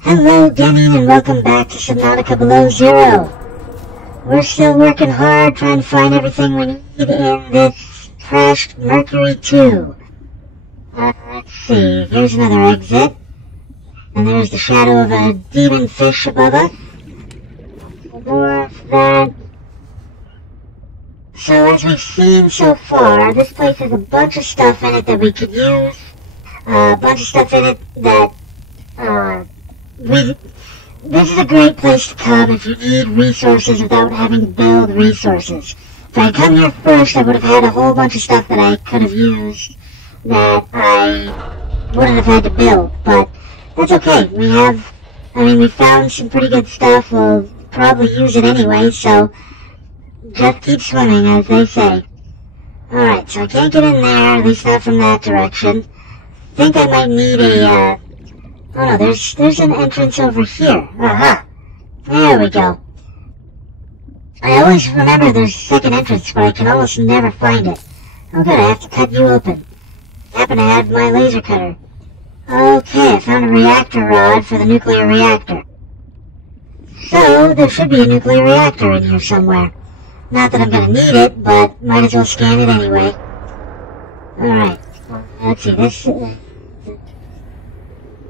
Hello again and welcome back to Subnautica Below Zero. We're still working hard trying to find everything we need in this crashed Mercury 2. Let's see, here's another exit. And there's the shadow of a demon fish above us. Dwarf that. So as we've seen so far, this place has a bunch of stuff in it that we could use. A bunch of stuff in it that, this is a great place to come if you need resources without having to build resources. If I had come here first, I would have had a whole bunch of stuff that I could have used that I wouldn't have had to build, but that's okay. We found some pretty good stuff. We'll probably use it anyway, so just keep swimming, as they say. Alright, so I can't get in there, at least not from that direction. I think I might need a, oh no, there's an entrance over here. Aha! There we go. I always remember there's a second entrance, but I can almost never find it. Oh good, I have to cut you open. I happen to have my laser cutter. Okay, I found a reactor rod for the nuclear reactor. So, there should be a nuclear reactor in here somewhere. Not that I'm gonna need it, but might as well scan it anyway. Alright, let's see, this...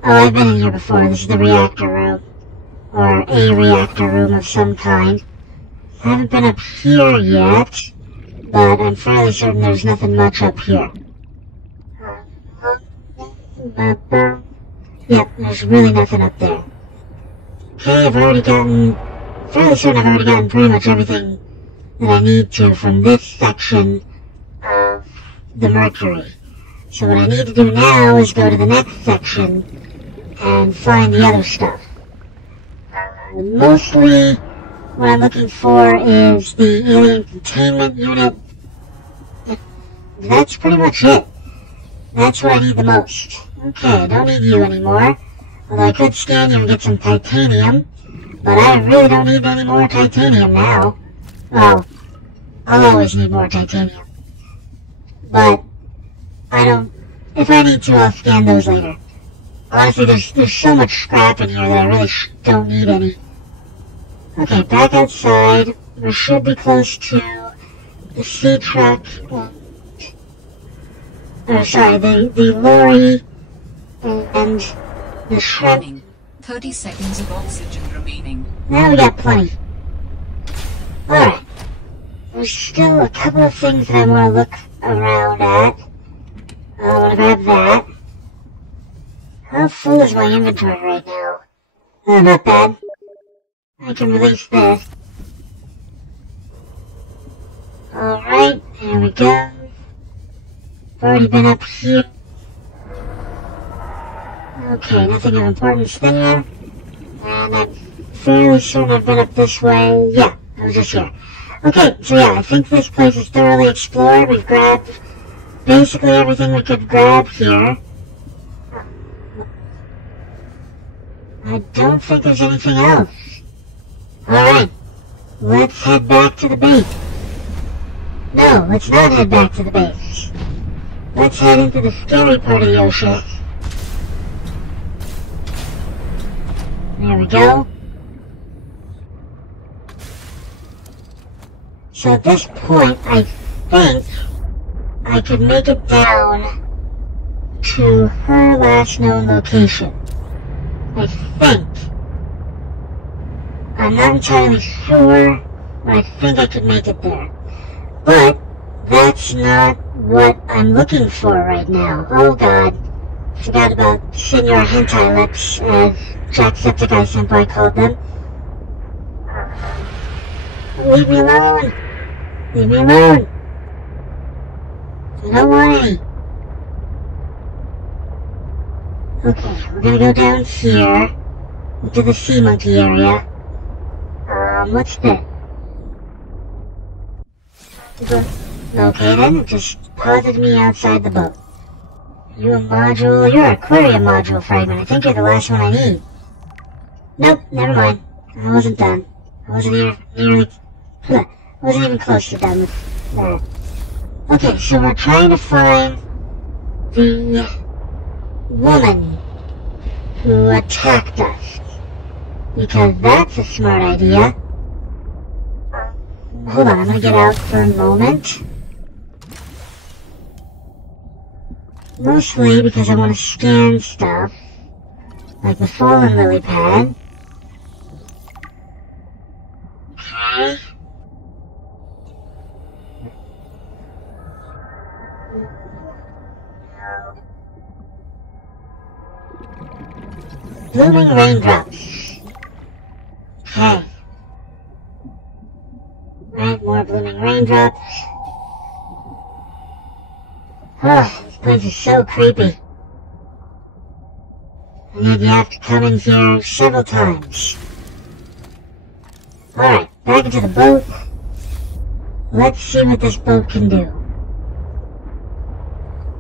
Oh, I've been in here before. This is the reactor room. Or a reactor room of some kind. I haven't been up here yet, but I'm fairly certain there's nothing much up here. Yep, there's really nothing up there. Okay, fairly certain I've already gotten pretty much everything that I need to from this section of the Mercury. So what I need to do now is go to the next section and find the other stuff. Mostly what I'm looking for is the alien containment unit. That's pretty much it. That's what I need the most. Okay, I don't need you anymore. Although I could scan you and get some titanium. But I really don't need any more titanium now. Well, I'll always need more titanium. But if I need to, I'll scan those later. Honestly, there's so much scrap in here that I really don't need any. Okay, back outside. We should be close to the sea truck. The lorry and the shrimp. 30 seconds of oxygen remaining. Now we got plenty. Alright. There's still a couple of things that I want to look around at. I want to grab that. How full is my inventory right now? Oh, not bad. I can release this. Alright, here we go. I've already been up here. Okay, nothing of importance there. And I'm fairly certain I've been up this way. Yeah, I was just here. Okay, so yeah, I think this place is thoroughly explored. We've grabbed basically everything we could grab here. I don't think there's anything else. Alright, let's head back to the base. No, let's not head back to the base. Let's head into the scary part of the ocean. There we go. So at this point, I think I could make it down to her last known location. I think. I'm not entirely sure, but I think I could make it there. But that's not what I'm looking for right now. Oh god. Forgot about Senor Hentai Lips, as Jacksepticeye Senpai called them. Leave me alone! Leave me alone! I don't want any! Okay, we're gonna go down here, into the sea monkey area. What's this? Okay then, it just paused me outside the boat. You're an aquarium module fragment. I think you're the last one I need. Nope, never mind. I wasn't done. I wasn't even close to done with that. Okay, so we're trying to find the woman who attacked us. Because that's a smart idea. Hold on, I'm gonna get out for a moment. Mostly because I want to scan stuff, like the fallen lily pad. Okay. Blooming raindrops. Okay. Right, more blooming raindrops. Oh, this place is so creepy. And yet you have to come in here several times. Alright, back into the boat. Let's see what this boat can do.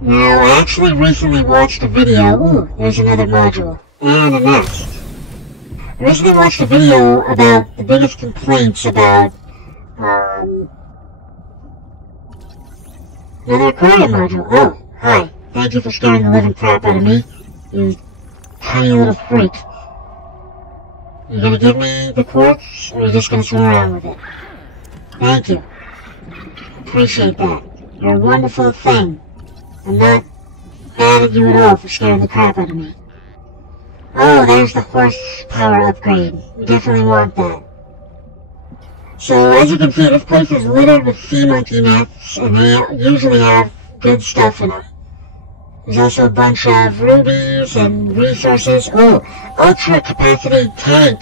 Now, I actually recently watched a video. Ooh, there's another module. And a nest. I recently watched a video about the biggest complaints about, another aquarium module. Oh, hi. Thank you for scaring the living crap out of me, you tiny little freak. You gonna give me the quartz, or are you just gonna swim around with it? Thank you. Appreciate that. You're a wonderful thing. I'm not mad at you at all for scaring the crap out of me. Oh, there's the horsepower upgrade. We definitely want that. So, as you can see, this place is littered with sea monkey nests, and they usually have good stuff in them. There's also a bunch of rubies and resources. Oh, ultra capacity tank.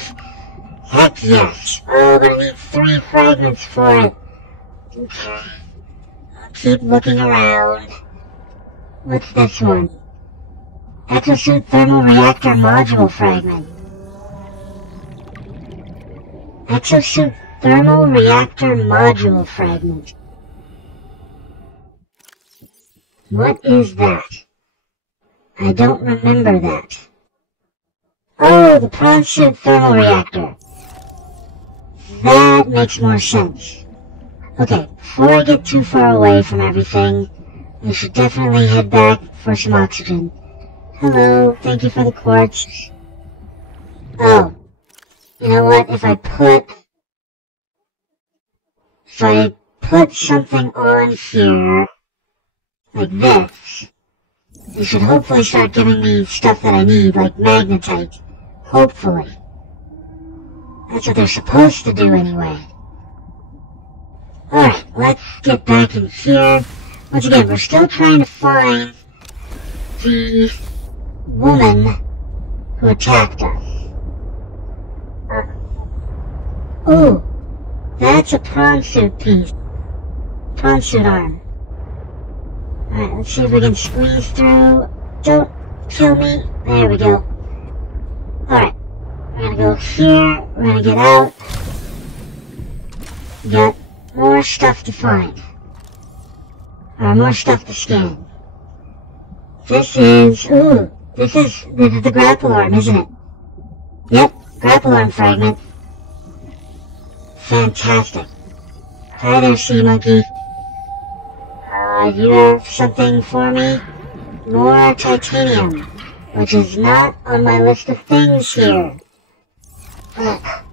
Heck yes. Oh, but I need 3 fragments for it. Okay. I'll keep looking around. What's this one? Exosuit thermal reactor module fragment. Exosuit thermal reactor module fragment. What is that? I don't remember that. Oh, the prawn suit thermal reactor. That makes more sense. Okay, before I get too far away from everything, we should definitely head back for some oxygen. Hello, thank you for the quartz. Oh, you know what, if I put something on here, like this, it should hopefully start giving me stuff that I need, like magnetite. Hopefully. That's what they're supposed to do anyway. Alright, let's get back in here. Once again, we're still trying to find the woman who attacked us. Ooh, that's a prawn suit piece. Prawn suit arm. Alright, let's see if we can squeeze through. Don't kill me. There we go. Alright, we're gonna go here, we're gonna get out. We got more stuff to find. More stuff to scan. This is the grapple arm, isn't it? Yep, grapple arm fragment. Fantastic. Hi there, sea monkey. You have something for me? More titanium, which is not on my list of things here. Ugh.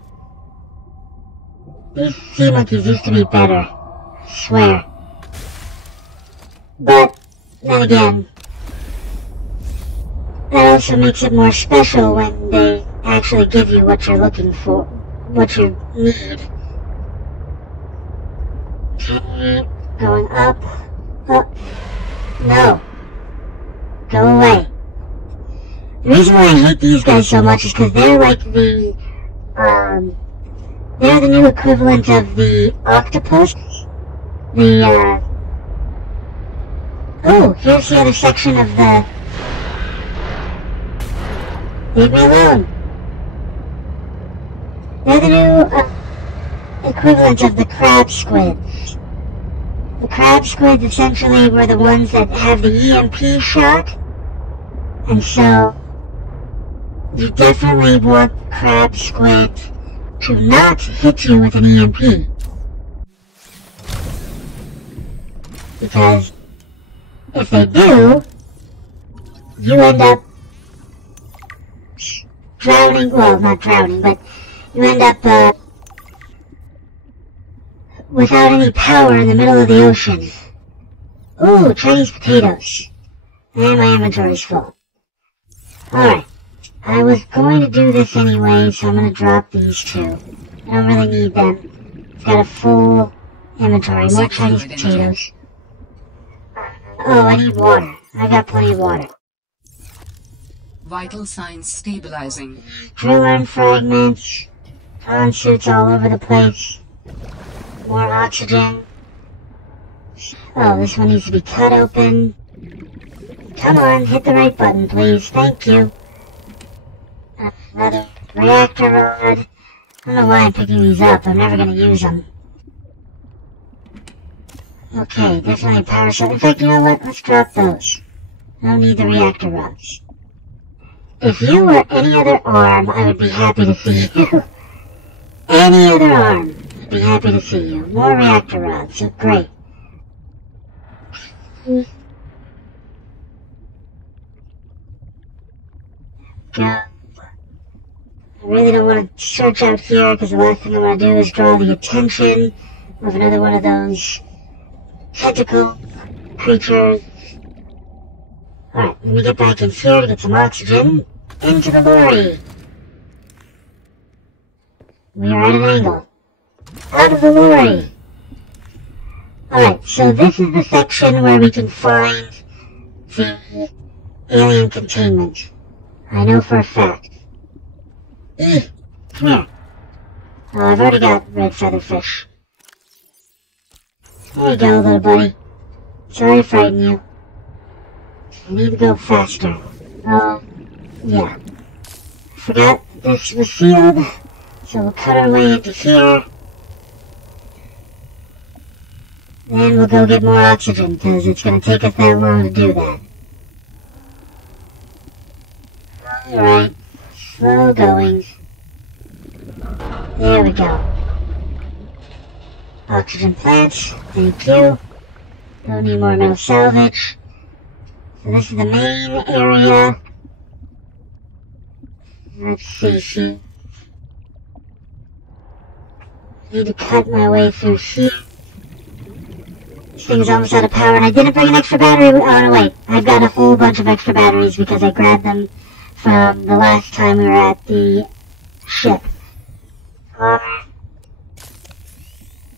These sea monkeys used to be better. I swear. But, then again, that also makes it more special when they actually give you what you're looking for, what you need. Okay, going up. No. Go away. The reason why I hate these guys so much is because they're like the, they're the new equivalent of the octopus. Oh, here's the other section of the... Leave me alone. They're the new, equivalent of the crab squids. The crab squids essentially were the ones that have the EMP shock, and so you definitely want crab squid to not hit you with an EMP. Because if they do, you end up drowning, well, not drowning, but you end up, without any power in the middle of the ocean. Ooh, Chinese potatoes. And my inventory's full. Alright. I was going to do this anyway, so I'm going to drop these two. I don't really need them. I've got a full inventory. More Chinese potatoes. Oh, I need water. I got plenty of water. Vital signs stabilizing. Drill arm fragments. Prawn suits all over the place. More oxygen. Oh, this one needs to be cut open. Come on, hit the right button, please. Thank you. Another reactor rod. I don't know why I'm picking these up. I'm never going to use them. Okay, definitely a power cell. In fact, you know what? Let's drop those. I don't need the reactor rods. If you were any other arm, I would be happy to see you. Any other arm, I'd be happy to see you. More reactor rods. Great. Go. I really don't want to search out here because the last thing I want to do is draw the attention of another one of those tentacle creatures. Alright, let me get back in here to get some oxygen. Into the lorry! We are at an angle. Out of the lorry! Alright, so this is the section where we can find the alien containment. I know for a fact. Come here. Oh, I've already got red featherfish. There you go, little buddy. Sorry to frighten you. I need to go faster. Oh, yeah. Forgot this was sealed, so we'll cut our way into here. Then we'll go get more oxygen, because it's going to take us that long to do that. Alright, slow going. There we go. Oxygen plants, thank you. Don't need more metal salvage. So this is the main area. Let's see. Need to cut my way through here. This thing is almost out of power, and I didn't bring an extra battery. Oh, no, wait. I've got a whole bunch of extra batteries because I grabbed them from the last time we were at the ship.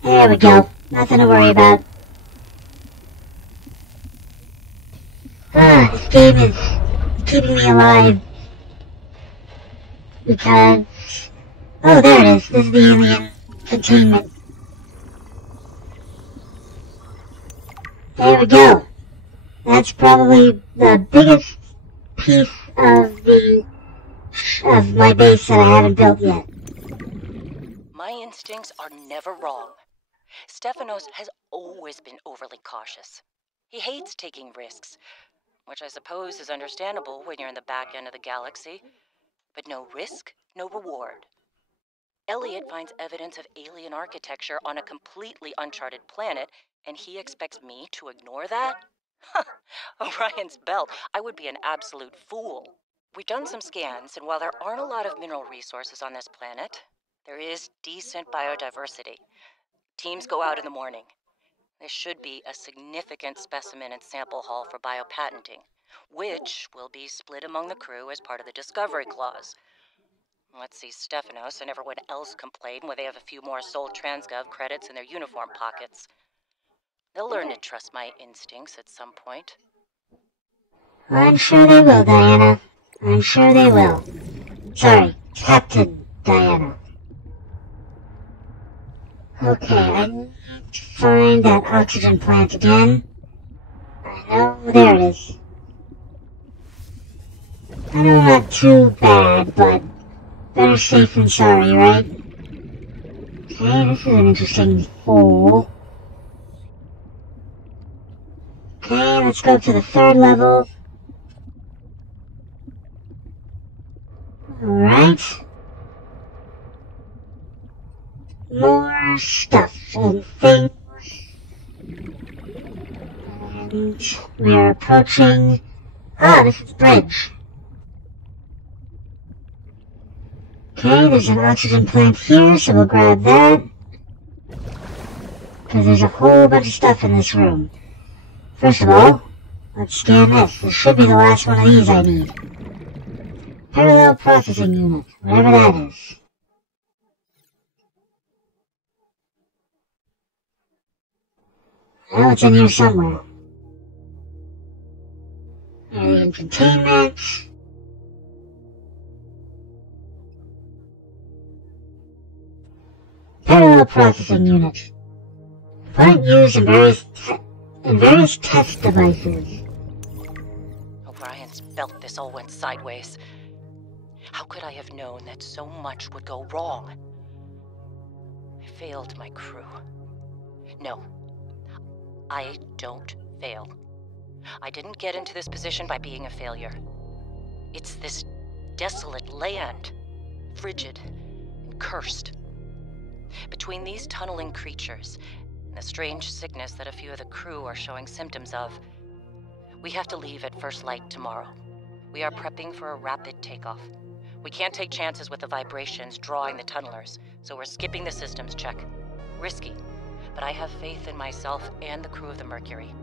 There we go. Nothing to worry about. This game is keeping me alive. Because... oh, there it is. This is the alien containment. There we go. That's probably the biggest piece of my base that I haven't built yet. My instincts are never wrong. Stefanos has always been overly cautious. He hates taking risks, which I suppose is understandable when you're in the back end of the galaxy. But no risk, no reward. Elliot finds evidence of alien architecture on a completely uncharted planet, and he expects me to ignore that? Orion's belt, I would be an absolute fool. We've done some scans, and while there aren't a lot of mineral resources on this planet, there is decent biodiversity. Teams go out in the morning. There should be a significant specimen and sample haul for biopatenting, which will be split among the crew as part of the discovery clause. Let's see Stefanos and everyone else complain when they have a few more Sol Transgov credits in their uniform pockets. They'll learn to trust my instincts at some point. I'm sure they will, Diana. I'm sure they will. Sorry, Captain Diana. Okay, I need to find that oxygen plant again. I know, there it is. I know not too bad, but better safe than sorry, right? Okay, this is an interesting hole. Okay, let's go to the third level. Alright. More stuff and things. And we're approaching... ah, this is the bridge. Okay, there's an oxygen plant here, so we'll grab that. Because there's a whole bunch of stuff in this room. First of all, let's scan this. This should be the last one of these I need. Parallel processing unit, whatever that is. Well, it's in here somewhere. Alien containment. Parallel processing unit. Point used in various test devices. O'Brien's felt this all went sideways. How could I have known that so much would go wrong? I failed my crew. No, I don't fail. I didn't get into this position by being a failure. It's this desolate land, frigid and cursed. Between these tunneling creatures and the strange sickness that a few of the crew are showing symptoms of, we have to leave at first light tomorrow. We are prepping for a rapid takeoff. We can't take chances with the vibrations drawing the tunnelers, so we're skipping the systems check. Risky, but I have faith in myself and the crew of the Mercury.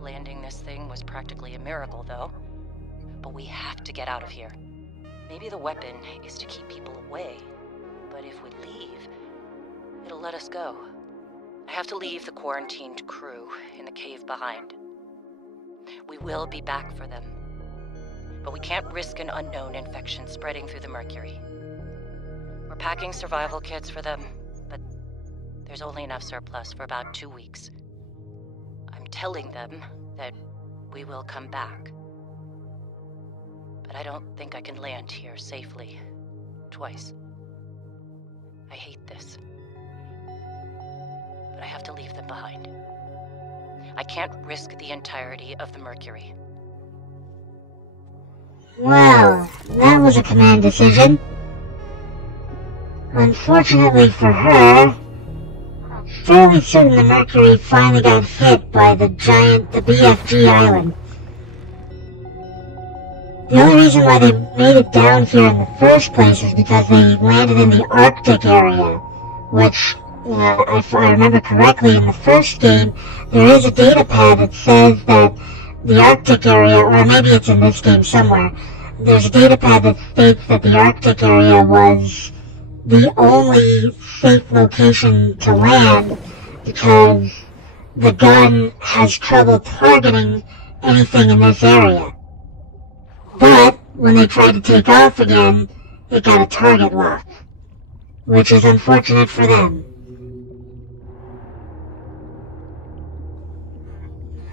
Landing this thing was practically a miracle, though. But we have to get out of here. Maybe the weapon is to keep people away, but if we leave, it'll let us go. I have to leave the quarantined crew in the cave behind. We will be back for them, but we can't risk an unknown infection spreading through the Mercury. We're packing survival kits for them, but there's only enough surplus for about 2 weeks. I'm telling them that we will come back, but I don't think I can land here safely twice. I hate this, but I have to leave them behind. I can't risk the entirety of the Mercury. Well, that was a command decision. Unfortunately for her, I'm fairly certain the Mercury finally got hit by the BFG island. The only reason why they made it down here in the first place is because they landed in the Arctic area, which, if I remember correctly, in the first game, there is a data pad that says that the Arctic area, or maybe it's in this game somewhere, there's a data pad that states that the Arctic area was the only safe location to land because the gun has trouble targeting anything in this area. But when they tried to take off again, it got a target lock, which is unfortunate for them.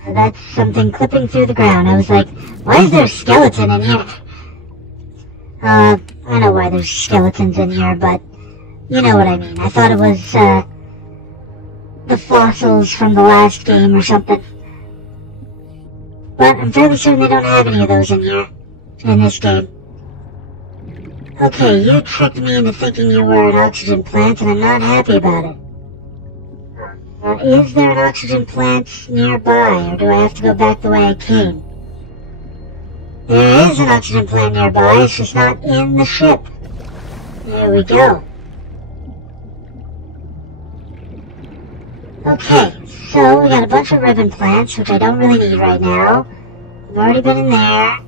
That's something clipping through the ground. I was like, why is there a skeleton in here? I know why there's skeletons in here, but you know what I mean. I thought it was, the fossils from the last game or something. But I'm fairly certain they don't have any of those in here, in this game. Okay, you tricked me into thinking you were an oxygen plant, and I'm not happy about it. Is there an oxygen plant nearby, or do I have to go back the way I came? There is an oxygen plant nearby, it's just not in the ship. There we go. Okay, so we got a bunch of ribbon plants, which I don't really need right now. I've already been in there.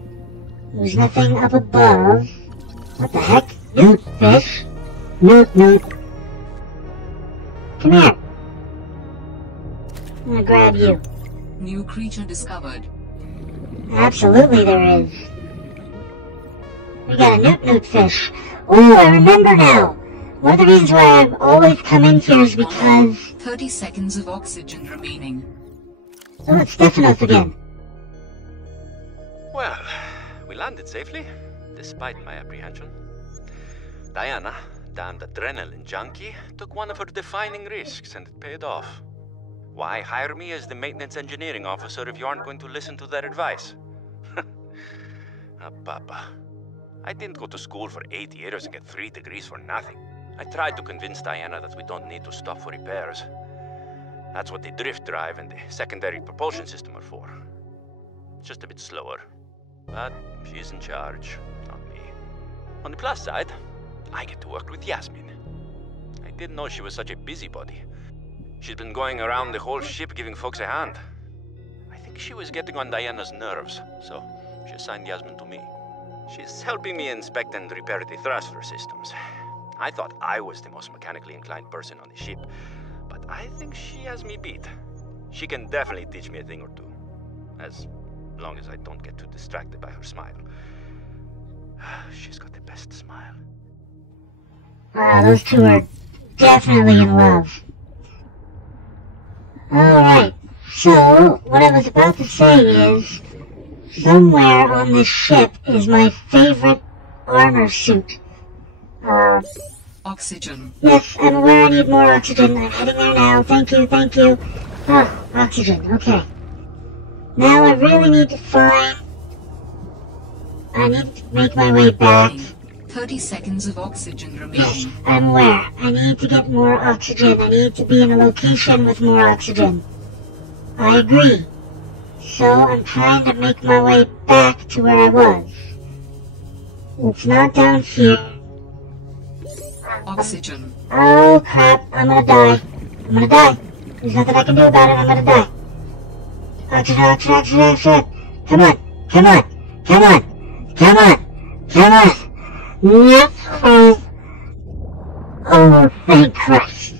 There's nothing up above. What the heck? Newt fish? Newt. Come here. I'm gonna grab you. New creature discovered. Absolutely there is. We got a newt fish. Oh, I remember now. One of the reasons why I've always come in here is because... 30 seconds of oxygen remaining. Oh, it's Stephanos again. Well, we landed safely, despite my apprehension. Diana, damned adrenaline junkie, took one of her defining risks and it paid off. Why hire me as the maintenance engineering officer if you aren't going to listen to their advice? Papa. I didn't go to school for 8 years and get 3 degrees for nothing. I tried to convince Diana that we don't need to stop for repairs. That's what the drift drive and the secondary propulsion system are for. Just a bit slower. But she's in charge, not me. On the plus side, I get to work with Yasmin. I didn't know she was such a busybody. She's been going around the whole ship giving folks a hand. I think she was getting on Diana's nerves, so she assigned Yasmin to me. She's helping me inspect and repair the thruster systems. I thought I was the most mechanically inclined person on the ship, but I think she has me beat. She can definitely teach me a thing or two, as long as I don't get too distracted by her smile. She's got the best smile. Those two are definitely in love. Alright, so what I was about to say is, somewhere on this ship is my favorite armor suit. Oxygen. Yes, I'm aware I need more oxygen. I'm heading there now. Thank you, thank you. Ah, oxygen, okay. Now I really need to find... I need to make my way back. 30 seconds of oxygen Yes, remaining. I'm aware. I need to get more oxygen. I need to be in a location with more oxygen. I agree. So I'm trying to make my way back to where I was. It's not down here. Oxygen. Oh crap, I'm gonna die. I'm gonna die. There's nothing I can do about it, I'm gonna die. Oxygen, oxygen, oxygen, oxygen. Come on, come on, come on, come on, come on. Yes, please. Oh, thank Christ.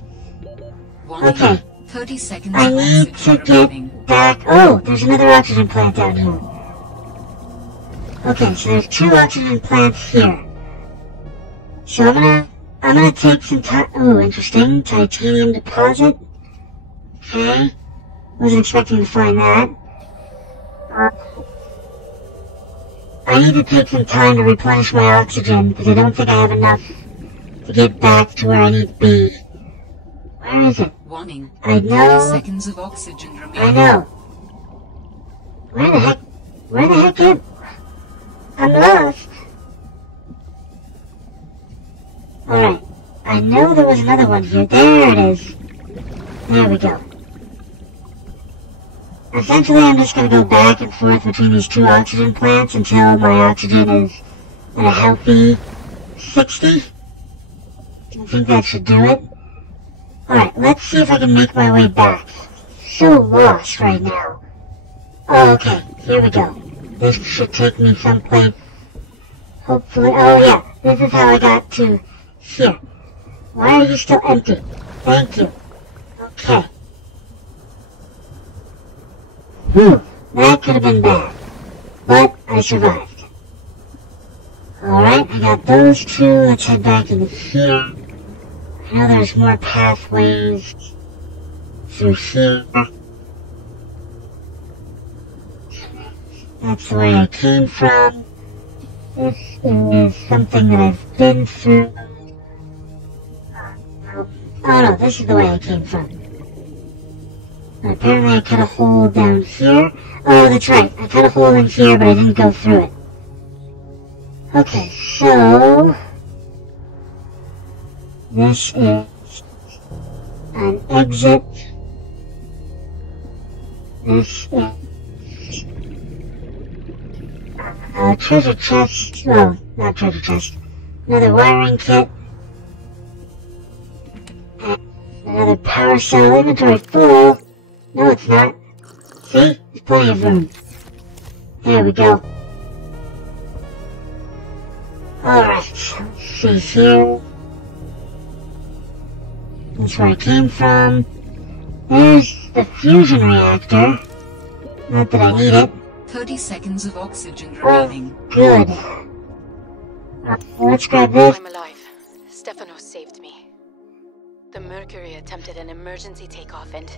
Okay. 30 seconds I of need to oxygen get remaining. back. Oh, there's another oxygen plant down here. Okay, so there's 2 oxygen plants here. So I'm gonna take some interesting. Titanium deposit. Okay. Wasn't expecting to find that. I need to take some time to replenish my oxygen because I don't think I have enough to get back to where I need to be. Where is it? Warning. I 30 know. seconds of oxygen remaining. I know. Where the heck am I'm lost. Alright. I know there was another one here. There it is. There we go. Essentially, I'm just going to go back and forth between these 2 oxygen plants until my oxygen is at a healthy 60. I think that should do it. Alright, let's see if I can make my way back. So lost right now. Oh, okay, here we go. This should take me someplace. Hopefully, oh yeah, this is how I got to here. Why are you still empty? Thank you. Okay. That could have been bad. But I survived. Alright, I got those 2. Let's head back into here. I know there's more pathways through here. That's the way I came from. This is something that I've been through. Oh no, this is the way I came from. And apparently I cut a hole down here. Oh, that's right. I cut a hole in here, but I didn't go through it. Okay, so... this is an exit. This is a treasure chest. Well, not treasure chest. Another wiring kit. And another power cell. Inventory full. No, it's not. See? There's plenty of room. There we go. Alright, let's see here. That's where I came from. There's the fusion reactor. Not that I need it. 30 seconds of oxygen Oh, remaining. good. Let's grab this. I'm alive. Stefanos saved me. The Mercury attempted an emergency takeoff and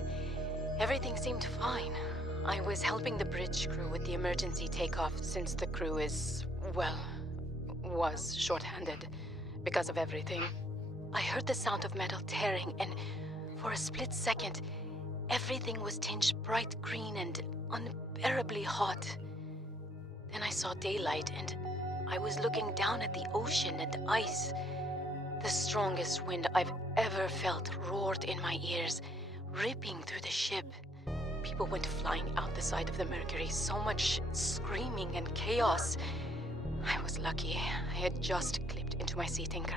everything seemed fine. I was helping the bridge crew with the emergency takeoff since the crew is, well, was short-handed because of everything. I heard the sound of metal tearing and for a split second, everything was tinged bright green and unbearably hot. Then I saw daylight and I was looking down at the ocean and ice. The strongest wind I've ever felt roared in my ears, ripping through the ship. People went flying out the side of the Mercury, so much screaming and chaos. I was lucky. I had just clipped into my sea tinker.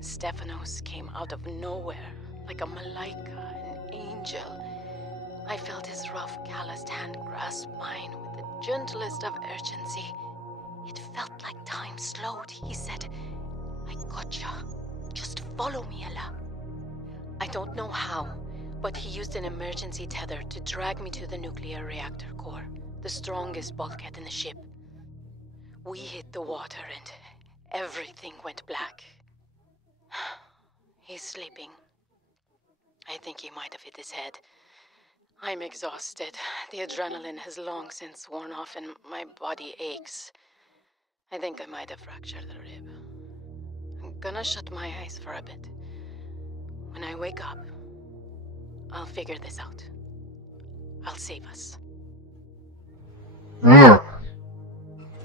Stephanos came out of nowhere, like a malaika, an angel. I felt his rough, calloused hand grasp mine with the gentlest of urgency. It felt like time slowed. He said, "I gotcha. Just follow me, Ella." I don't know how, but he used an emergency tether to drag me to the nuclear reactor core, the strongest bulkhead in the ship. We hit the water and everything went black. He's sleeping. I think he might have hit his head. I'm exhausted. The adrenaline has long since worn off and my body aches. I think I might have fractured a rib. I'm gonna shut my eyes for a bit. When I wake up, I'll figure this out. I'll save us. Well,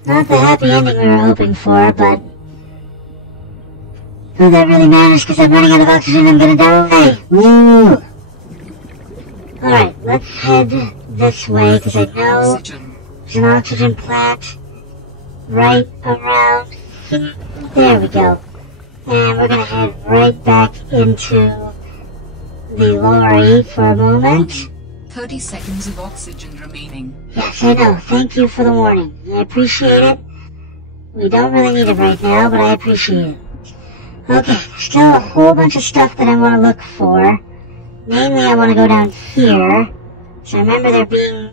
not the happy ending we were hoping for, but well, that really matters because I'm running out of oxygen and I'm gonna die. Woo! Alright, let's head this way because I know Oxygen. there's an oxygen plant right around here. There we go. And we're gonna head right back into the lorry for a moment. 30 seconds of oxygen remaining. Yes, I know. Thank you for the warning. I appreciate it. We don't really need it right now, but I appreciate it. Okay, still a whole bunch of stuff that I want to look for. Mainly, I want to go down here. So I remember there being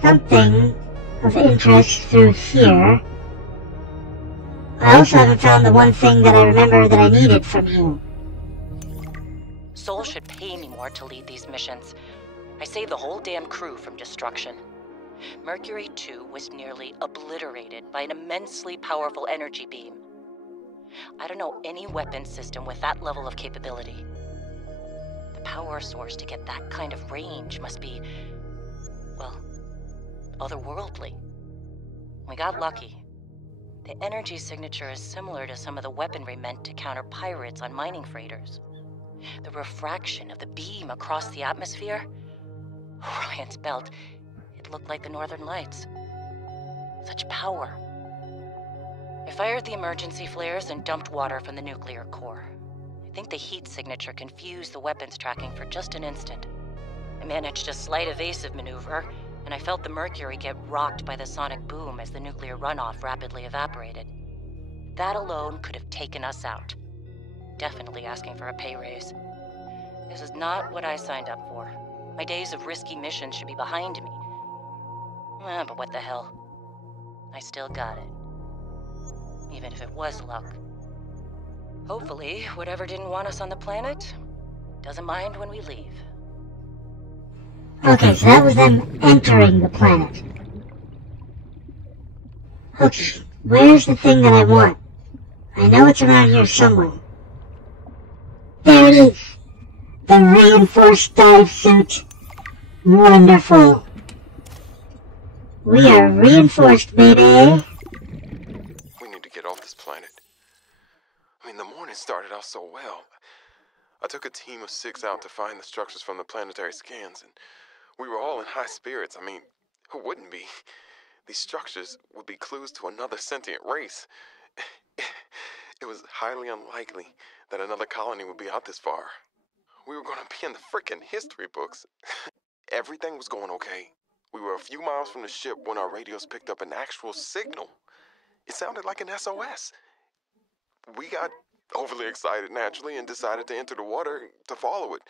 something of interest through here. I also haven't found the one thing that I remember that I needed from you. Sol should pay me more to lead these missions. I saved the whole damn crew from destruction. Mercury 2 was nearly obliterated by an immensely powerful energy beam. I don't know any weapon system with that level of capability. The power source to get that kind of range must be, well, otherworldly. We got lucky. The energy signature is similar to some of the weaponry meant to counter pirates on mining freighters. The refraction of the beam across the atmosphere? Ryan's belt, it looked like the Northern Lights. Such power. I fired the emergency flares and dumped water from the nuclear core. I think the heat signature confused the weapons tracking for just an instant. I managed a slight evasive maneuver, and I felt the Mercury get rocked by the sonic boom as the nuclear runoff rapidly evaporated. That alone could have taken us out. Definitely asking for a pay raise. This is not what I signed up for. My days of risky missions should be behind me. But what the hell? I still got it. Even if it was luck. Hopefully, whatever didn't want us on the planet doesn't mind when we leave. Okay, so that was them entering the planet. Okay, where's the thing that I want? I know it's around here somewhere. There it is! The reinforced dive suit. Wonderful. We are reinforced, baby. We need to get off this planet. I mean, the morning started out so well. I took a team of 6 out to find the structures from the planetary scans, and we were all in high spirits. I mean, who wouldn't be? These structures would be clues to another sentient race. It was highly unlikely that another colony would be out this far. We were going to be in the frickin' history books. Everything was going okay. We were a few miles from the ship when our radios picked up an actual signal. It sounded like an SOS. We got overly excited naturally and decided to enter the water to follow it.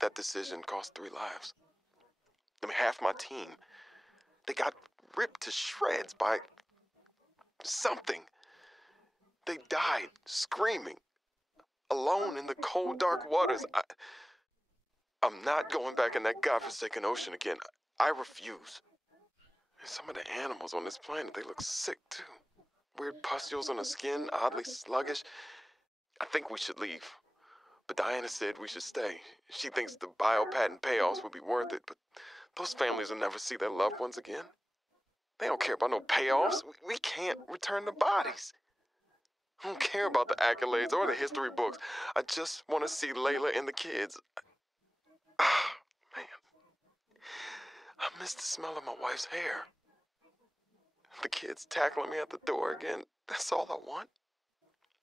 That decision cost 3 lives. I mean, half my team. They got ripped to shreds by something. They died screaming, alone in the cold, dark waters. I'm not going back in that godforsaken ocean again. I refuse. And some of the animals on this planet, they look sick too. Weird pustules on the skin, oddly sluggish. I think we should leave. But Diana said we should stay. She thinks the biopatent payoffs would be worth it, but those families will never see their loved ones again. They don't care about no payoffs. We can't return the bodies. I don't care about the accolades or the history books. I just want to see Layla and the kids. Man. I miss the smell of my wife's hair. The kids tackling me at the door again. That's all I want.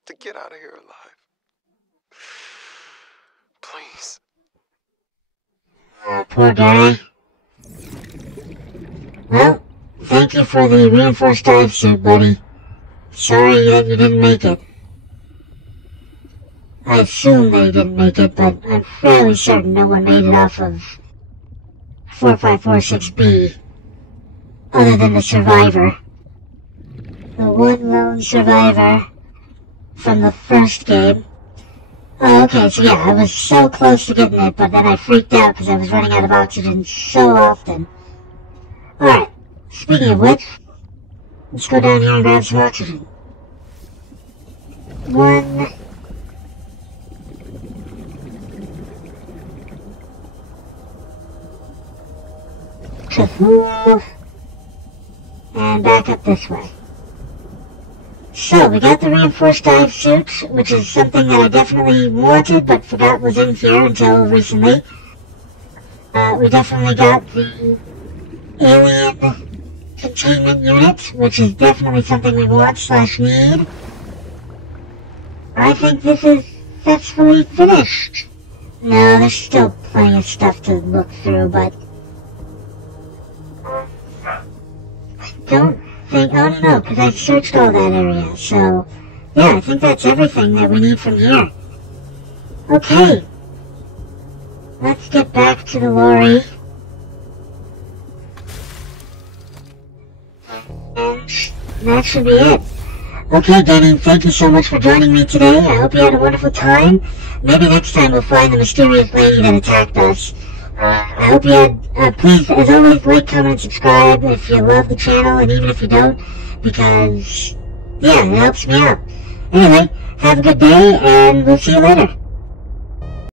to get out of here alive. Please. Poor guy. Well, thank you for the reinforced dive suit, buddy. Sorry that you didn't make it. I assume they didn't make it, but I'm fairly certain no one made it off of 4546B, other than the survivor. The one lone survivor from the first game. Oh, okay, so yeah, I was so close to getting it, but then I freaked out because I was running out of oxygen so often. Alright, speaking of which, let's go down here and grab some oxygen. 1... 2... and back up this way. So, we got the reinforced dive suit, which is something that I definitely wanted but forgot was in here until recently. We definitely got the alien containment unit, which is definitely something we want / need. I think this is successfully finished. No, there's still plenty of stuff to look through, but I don't know, because I searched all that area, so yeah, I think that's everything that we need from here. Okay, let's get back to the lorry. And that should be it. Okay, Denny, thank you so much for joining me today. I hope you had a wonderful time. Maybe next time we'll find the mysterious lady that attacked us. I hope you had, please, as always, like, comment, subscribe if you love the channel, and even if you don't, because, yeah, it helps me out. Anyway, have a good day, and we'll see you later.